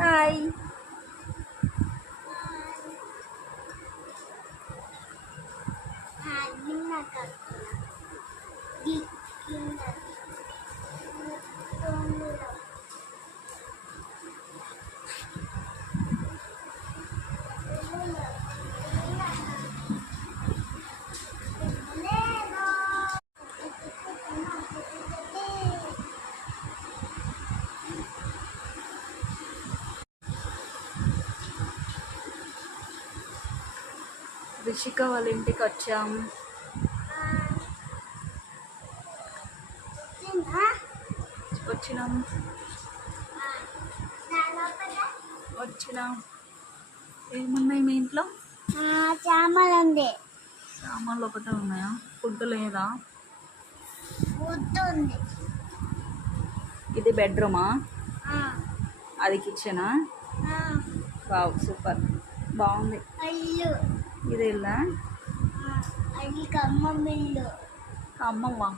Hi. Rishika వాళ్ళ ఇంటికి వచ్చాము. వచ్చినాం. ఏమున్నాయి మీ ఇంట్లో? సామాన్లు ఉంది. సామాన్లు ఒకటే ఉన్నాయా? ఫుడ్ లేదా? ఫుడ్ ఉంది. ఇది బెడ్రూమా? అది కిచెనా? వావ్ సూపర్, బాగుంది. ఇది ఇల్లా? అది ఖమ్మం ఇల్లు. ఖమ్మమ్మా?